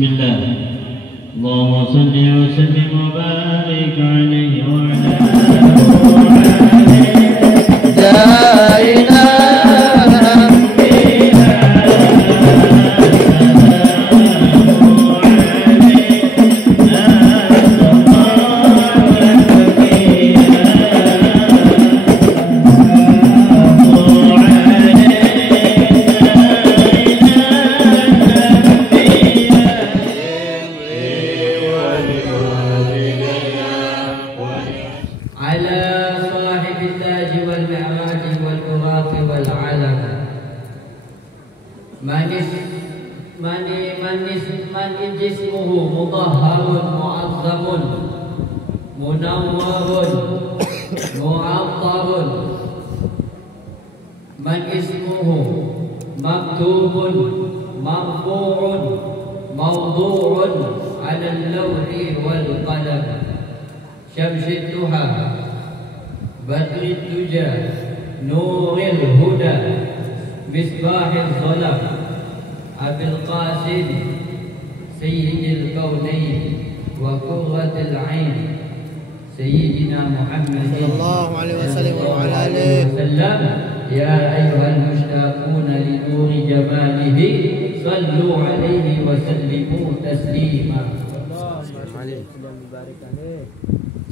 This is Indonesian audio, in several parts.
Bismillah. Allahumma salli wa sallim wa barik alaihi wa ala alihi.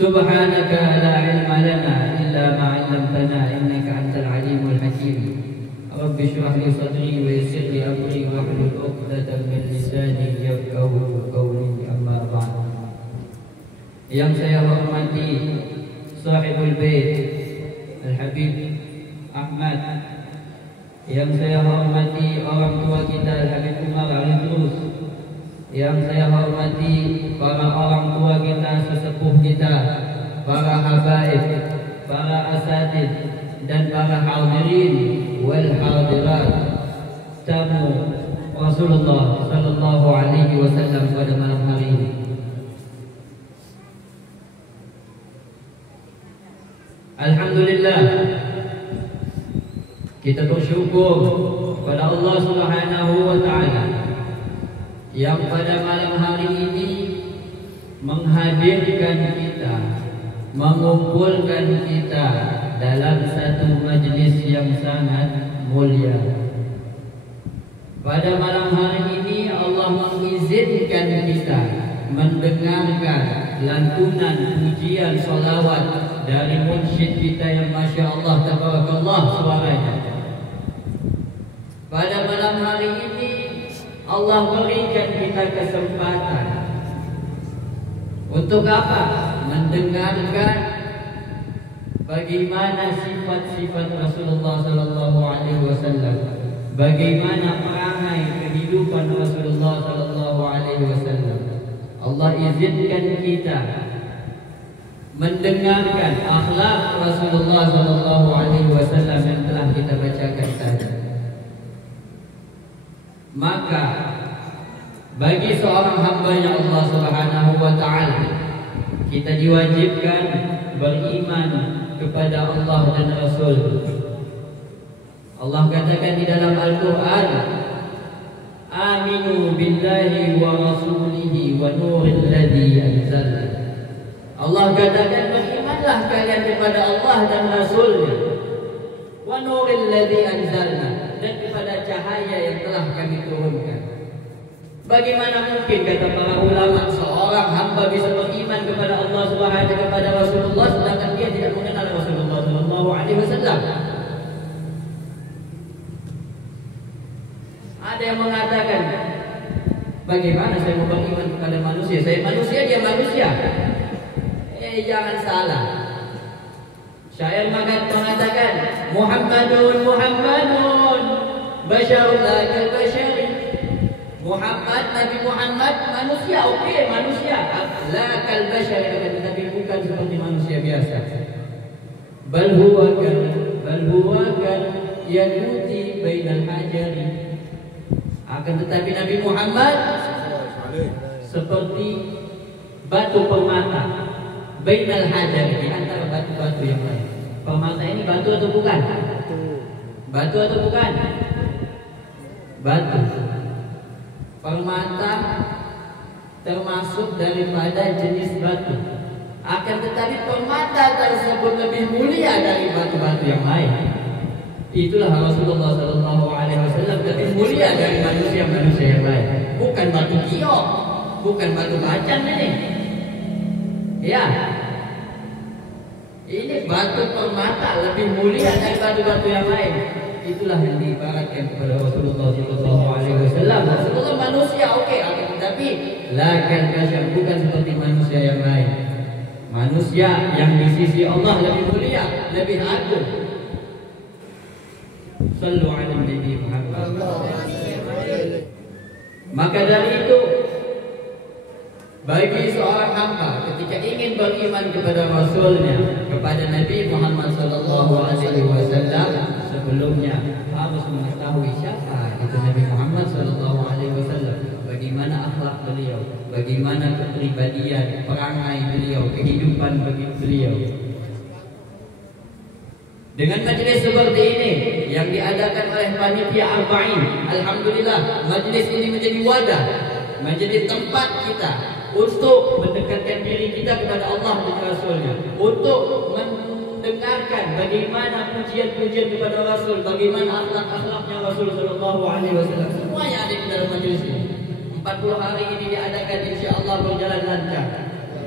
سبحانك لا علم لنا إلا ما علمتنا إنك أنت العليم الحكيم رب اشرح لي صدري ويسر لي أمري واحلل عقدة من لساني يفقهوا قولي أما بعد. Yang saya hormati Sahibul Bait Al-Habib Ahmad, yang saya hormati orang tua kita Al-Habib Umar Al-Idrus, yang saya hormati para orang tua kita, sesepuh kita, para habaib, para asatid, dan para hadirin wal hadirat, tamu Rasulullah sallallahu alaihi wasallam pada malam hari ini. Alhamdulillah, kita bersyukur kepada Allah Subhanahu wa taala yang pada malam hari ini menghadirkan kita, mengumpulkan kita dalam satu majlis yang sangat mulia. Pada malam hari ini Allah mengizinkan kita mendengarkan lantunan pujian salawat dari munsyid kita yang Masya Allah tabarakallah suaranya. Pada malam hari ini Allah berikan kita kesempatan untuk apa? Mendengarkan bagaimana sifat-sifat Rasulullah sallallahu alaihi wasallam, bagaimana perangai kehidupan Rasulullah sallallahu alaihi wasallam. Allah izinkan kita mendengarkan akhlak Rasulullah sallallahu alaihi wasallam yang telah kita bacakan tadi. Maka bagi seorang hamba yang Allah Subhanahu wa taala, kita diwajibkan beriman kepada Allah dan Rasul. Allah katakan di dalam Al-Qur'an, "Aminu billahi wa rasulihi wa nuril ladzi anzalna." Allah katakan berimanlah kalian kepada Allah dan Rasul-Nya, wa nuril ladzi anzalna, dan kepada cahaya yang telah kami turunkan. Bagaimana mungkin, kata para ulama, seorang hamba bisa beriman kepada Allah Subhanahu kepada Rasulullah sedangkan dia tidak mengenal Rasulullah sallallahu alaihi wasallam? Ada yang mengatakan, bagaimana saya mau beriman kepada manusia? Saya manusia, dia manusia. Jangan salah. Syair mengatakan, Muhammadun basyarun la kal basyari. Muhammad, Nabi Muhammad manusia, oke, manusia. La kal basyari, tetapi bukan seperti manusia biasa. Bal huwa kan yanuti bainal hajari. Akan tetapi Nabi Muhammad seperti batu permata, bainal hajari, di antara batu-batu yang lain. Permata ini batu atau bukan? Batu atau bukan? Batu. Permata termasuk daripada jenis batu. Akan tetapi permata tersebut lebih mulia dari batu-batu yang lain. Itulah Rasulullah SAW lebih mulia dari manusia-manusia yang lain. Bukan batu giok, bukan batu bacan ini. Ya, ini batu permata lebih mulia dari batu-batu yang lain. Itulah yang diibaratkan kepada Rasulullah SAW. Rasulullah manusia, oke, tetapi lakan kasyam, bukan seperti manusia yang lain. Manusia yang di sisi Allah lebih mulia, lebih agung. Sallu ala Nabi Muhammad. Maka dari itu, bagi seorang hamba ketika ingin beriman kepada Rasulnya, kepada Nabi Muhammad SAW, sebelumnya harus mengetahui siapa itu Nabi Muhammad SAW, bagaimana akhlak beliau, bagaimana kepribadian, perangai beliau, kehidupan bagi beliau. Dengan majelis seperti ini yang diadakan oleh panitia Arba'in, alhamdulillah majelis ini menjadi wadah, menjadi tempat kita untuk mendekatkan diri kita kepada Allah dan Rasulnya, untuk mendengarkan bagaimana pujian-pujian kepada Rasul, bagaimana akhlak-akhlaknya Rasul Sallallahu Alaihi Wasallam. Semua yang ada di dalam majelis ini. 40 hari ini diadakan, insya Allah berjalan lancar.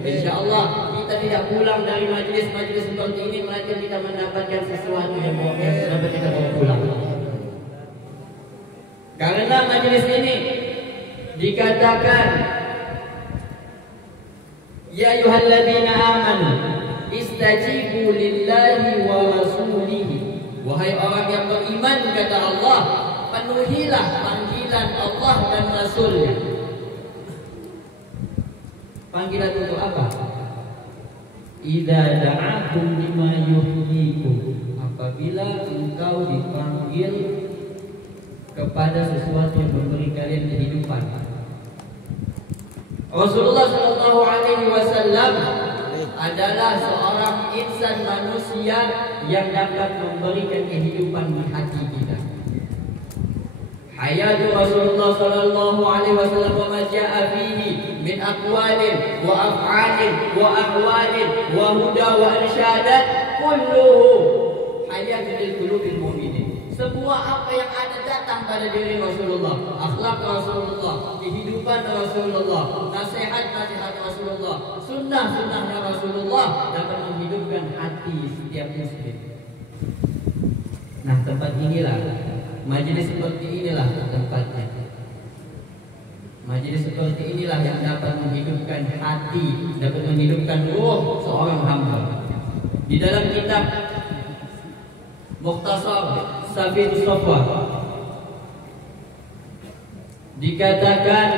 Insya Allah kita tidak pulang dari majelis-majelis seperti ini melainkan kita mendapatkan sesuatu yang dapat kita bawa pulang. Karena majelis ini dikatakan, ya ayyuhalladzina amanu istajibu lillahi wa rasulihi. Wahai orang yang beriman, kata Allah, penuhilah panggilan Allah dan Rasulnya. Panggilan untuk apa? Idza da'akum lima yuhyikum. Apabila engkau dipanggil kepada sesuatu yang memberi kalian kehidupan. Rasulullah Shallallahu Alaihi Wasallam adalah seorang insan manusia yang dapat memberikan kehidupan di hati kita. Hayatu Rasulullah Sallallahu Alaihi Wasallam wa ma jaa fihi min aqwalin wa af'alin wa ahwalin wa huda wa irsyadat kulluhu hayatun lil qulubil mu'minin. Semua apa yang ada datang pada diri Rasulullah, akhlak Rasulullah, kehidupan Rasulullah, nasihat-nasihat Rasulullah, sunnah-sunnahnya Rasulullah dapat menghidupkan hati setiap muslim. Nah, tempat inilah, majelis seperti inilah tempatnya. Majelis seperti inilah yang dapat menghidupkan hati, dapat menghidupkan ruh seorang hamba. Di dalam kitab Mukhtasar Safir Safwa dikatakan,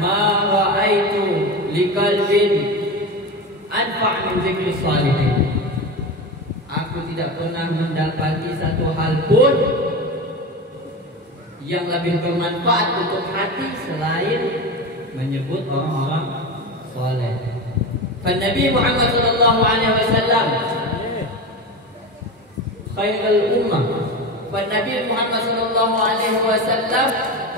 ma ra'aitu liqalbin anfa' min dzikri shalihin. Aku tidak pernah mendapati satu hal pun yang lebih bermanfaat untuk hati selain menyebut orang-orang saleh. Nabi Muhammad sallallahu alaihi wasallam khairul ummah. Nabi Muhammad sallallahu alaihi wasallam,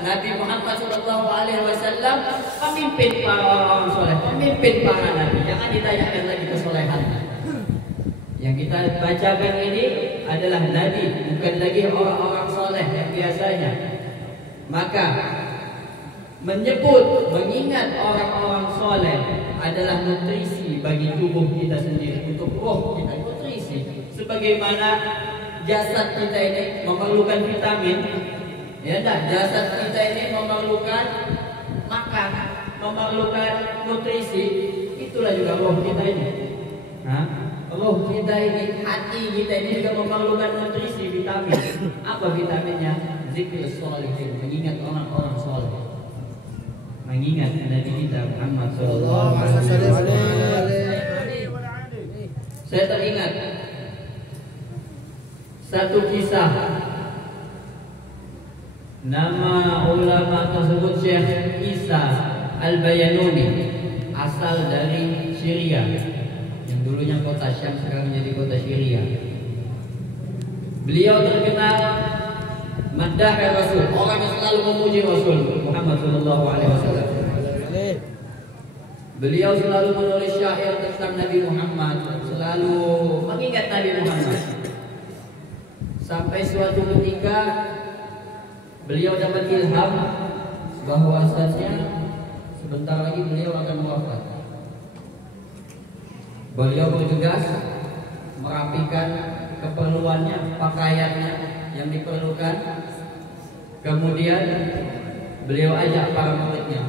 Nabi Muhammad sallallahu alaihi wasallam pemimpin para orang saleh, pemimpin para nabi. Jangan ditanyakan lagi kesolehan. Yang kita bacakan ini adalah nabi, bukan lagi orang-orang saleh yang biasanya. Maka menyebut, mengingat orang-orang saleh adalah nutrisi bagi tubuh kita sendiri, untuk roh kita, nutrisi. Sebagaimana jasad kita ini memerlukan vitamin, ya dah, jasad kita ini memerlukan makan, memerlukan nutrisi. Itulah juga roh kita ini. Roh kita ini, hati kita ini juga memerlukan nutrisi, vitamin. Apa vitaminnya? Zikr sholihin, mengingat orang-orang saleh, mengingat Nabi kita Muhammad sallallahu alaihi wasallam. Saya teringat satu kisah. Nama ulama tersebut Syekh Isa Al-Bayanuni, asal dari Syria, yang dulunya kota Syam sekarang menjadi kota Syria. Beliau terkenal maddah Rasul, orang yang selalu memuji Rasul Muhammad sallallahu alaihi wasallam. Beliau selalu menulis syair tentang Nabi Muhammad, selalu mengingat Nabi Muhammad. Sampai suatu ketika beliau dapat ilham bahwasanya sebentar lagi beliau akan wafat. Beliau bergegas merapikan keperluannya, pakaiannya yang diperlukan. Kemudian beliau ajak para muridnya.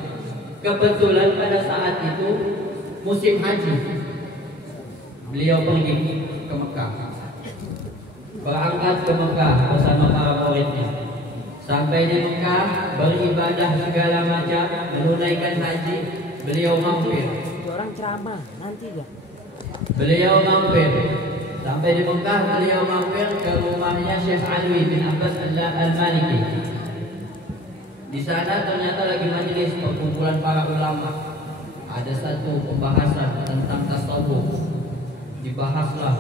Kebetulan pada saat itu musim haji. Beliau pergi ke Mekah. Berangkat ke Mekah bersama para muridnya. Sampai di Mekah beribadah segala macam, menunaikan haji. Beliau mampir. Orang ceramah nanti ya. Beliau mampir. Sampai di Mekah beliau mampir ke rumahnya Syekh Alwi bin Abbas Al-Maliki. Di sana ternyata lagi majelis perkumpulan para ulama. Ada satu pembahasan tentang tasawuf. Dibahaslah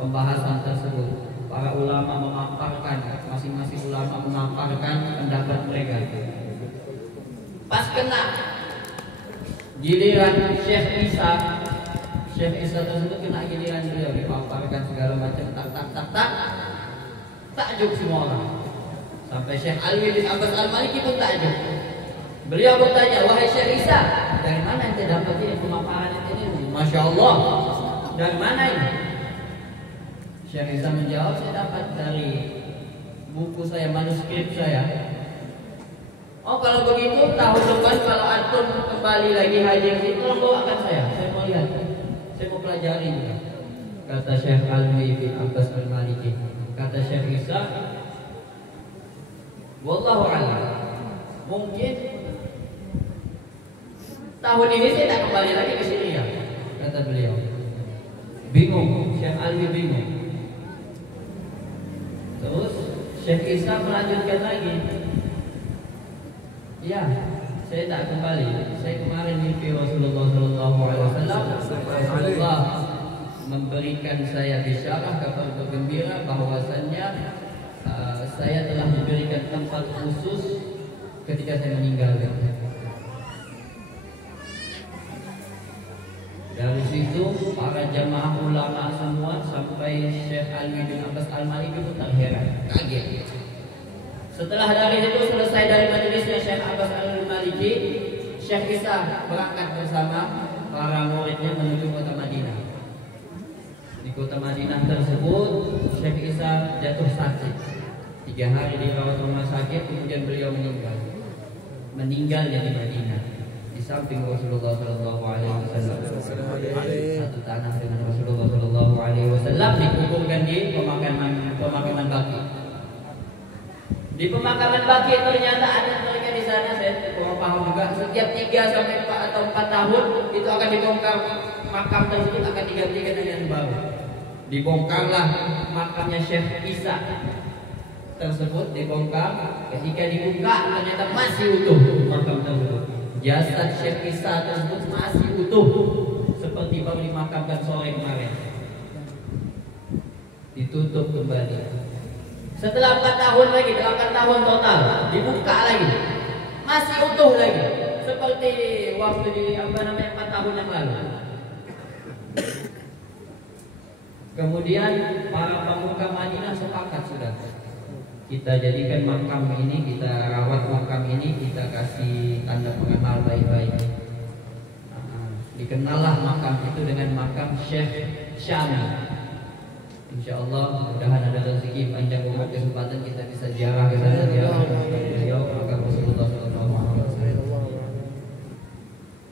pembahasan tersebut. Para ulama memaparkan, masing-masing ulama memaparkan pendapat mereka. Pas kena giliran Syekh Isa tersebut kena giliran beliau, dipaparkan segala macam, tak takjub semua orang. Sampai Syekh Alwi bin Abbas Al-Maliki pun takjub. Beliau bertanya, wahai Syekh Isa, dari mana ente dapat ini pemaparan ini? Masya Allah, dari mana ini? Syekh Isa menjawab, saya dapat dari buku saya, manuskrip saya. Oh kalau begitu tahun depan kalau antum kembali lagi haji ke sini, tolong bawakan saya mau lihat, saya mau pelajari. Kata Syekh Alwi bin Abbas Al-Maliki. Kata Syekh Isa, wallahu a'lam, mungkin tahun ini saya tak kembali lagi ke sini ya, kata beliau. Bingung, Syekh Alwi bingung. Terus Syekh Isa melanjutkan lagi. Ya, saya tak kembali. Saya kemarin mimpi Rasulullah SAW. Rasulullah memberikan saya bisyarah, kabar bergembira bahwasannya saya telah diberikan tempat khusus ketika saya meninggal. Dari situ para jamaah ulama semua sampai Syekh Alwi bin Abbas Al-Maliki pun terheran, kaget. Setelah dari itu selesai dari majelisnya Syekh Abbas Al-Maliki, Syekh Isa berangkat bersama para muridnya menuju kota Madinah. Di kota Madinah tersebut Syekh Isa jatuh sakit. 3 hari dirawat rumah sakit, kemudian beliau meninggal. Meninggalnya di Madinah, di samping Rasulullah SAW. Satu tanah dengan Rasulullah SAW, dikuburkan di pemakaman Baqi. Di pemakaman Baqi ternyata ada mereka di sana, saya kurang paham juga. Setiap 3 sampai 4 atau 4 tahun itu akan dibongkar, makam tersebut akan digantikan dengan baru. Dibongkarlah makamnya Syekh Isa tersebut, dibongkar. Ketika dibuka ternyata masih utuh makam tersebut. Jasad Syekh Isa tersebut masih utuh seperti baru dimakamkan sore kemarin. Ditutup kembali. Setelah 4 tahun lagi, 8 tahun total, dibuka lagi, masih utuh lagi, seperti waktu di 4 tahun yang lalu. Kemudian para pemuka Madinah sepakat sudah, kita jadikan makam ini, kita rawat makam ini, kita kasih tanda pengenal baik-baik. Dikenallah makam itu dengan makam Syekh Syami. InsyaAllah mudah-mudahan ada rezeki panjang umur kesempatan kita bisa ziarah ke sana, ziarah beliau makam Rasulullah SAW.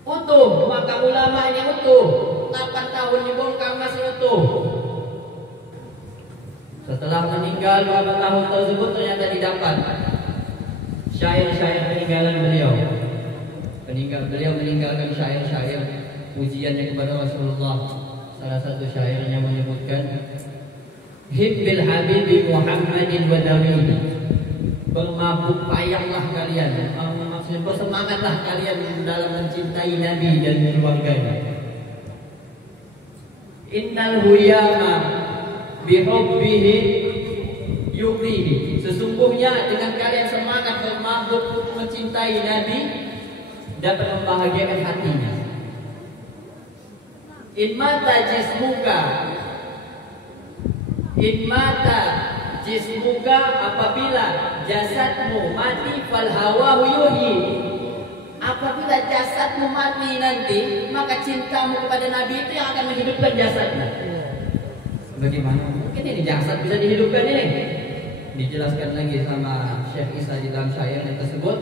Utuh, makam ulama ini utuh. 8 tahun dibongkar masih utuh. Setelah meninggal 2 tahun tersebut ternyata didapat syair-syair peninggalan beliau. Beliau meninggalkan syair-syair pujiannya kepada Rasulullah. Salah satu syairnya menyebutkan, Hibbil Habibi Muhammadin wa dawini, bermabuk payahlah kalian, maksudnya bersemangatlah kalian dalam mencintai Nabi dan keluarganya. Innal huyama bihubbihi yuqihi, sesungguhnya dengan kalian semangat bermabuk mencintai Nabi dapat membahagiakan hatinya. In mata jismuka apabila jasadmu mati fal hawa yuhyi. Apabila jasadmu mati nanti, maka cintamu kepada Nabi itu yang akan menghidupkan jasadmu. Bagaimana? Mungkin ini jasad bisa dihidupkan ini. Dijelaskan lagi sama Syekh Isa di dalam syair yang tersebut.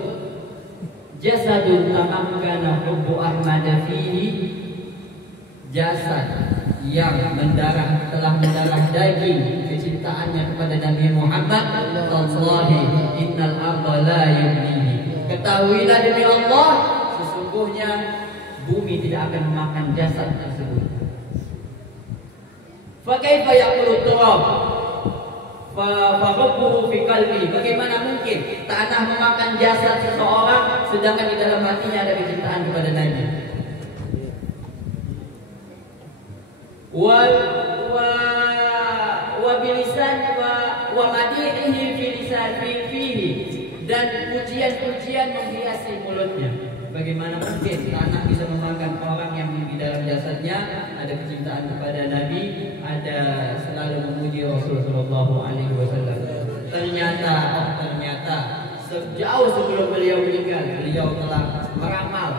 Jasadun tamakkana hubbu Ahmad fihi. Jasad yang telah mendarah daging kecintaannya kepada Nabi Muhammad. Wallahi innal arda la yubnihi. Ketahuilah demi Allah, sesungguhnya bumi tidak akan memakan jasad tersebut. Fa kaifa yaqulu turab fa hubbuhu fi qalbi. Bagaimana mungkin tanah memakan jasad seseorang sedangkan di dalam hatinya ada kecintaan kepada Nabi? Wa bilisan wa madihi fi lisan fihi, dan pujian-pujian menghiasi mulutnya. Bagaimana mungkin tanah bisa memakan orang yang di dalam jasadnya ada kecintaan kepada Nabi, ada selalu memuji Rasulullah SAW. Ternyata sejauh sebelum beliau meninggal, beliau telah meramal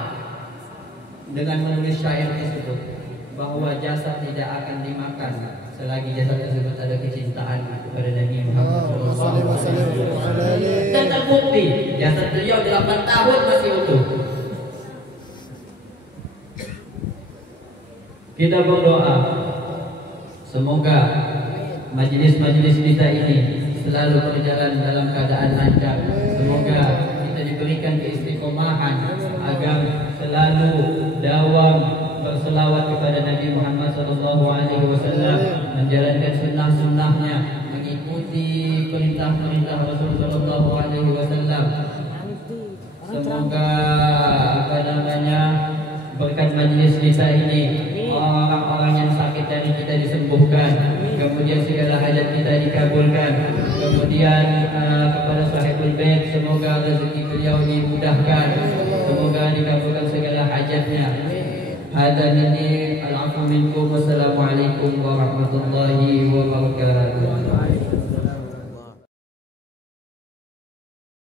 dengan menulis syair tersebut bahwa jasad tidak akan dimakan selagi jasad tersebut ada kecintaan kepada Nabi Muhammad SAW. Dan terbukti jasad beliau 8 tahun masih utuh. Kita berdoa semoga majelis-majelis kita ini selalu berjalan dalam keadaan lancar. Semoga kita diberikan keistiqomahan agar selalu dawam berselawat kepada Nabi Muhammad SAW, menjalankan sunnah-sunnahnya, mengikuti perintah-perintah Rasulullah SAW. Semoga berkat majlis kita ini orang-orang yang sakit dari kita disembuhkan, kemudian segala hajat kita dikabulkan, kemudian kepada sahibul bait semoga rezeki beliau dimudahkan, semoga dikabulkan segala hajatnya. Hadza minni al-'afwu minkum. Wassalamualaikum warahmatullahi wabarakatuh.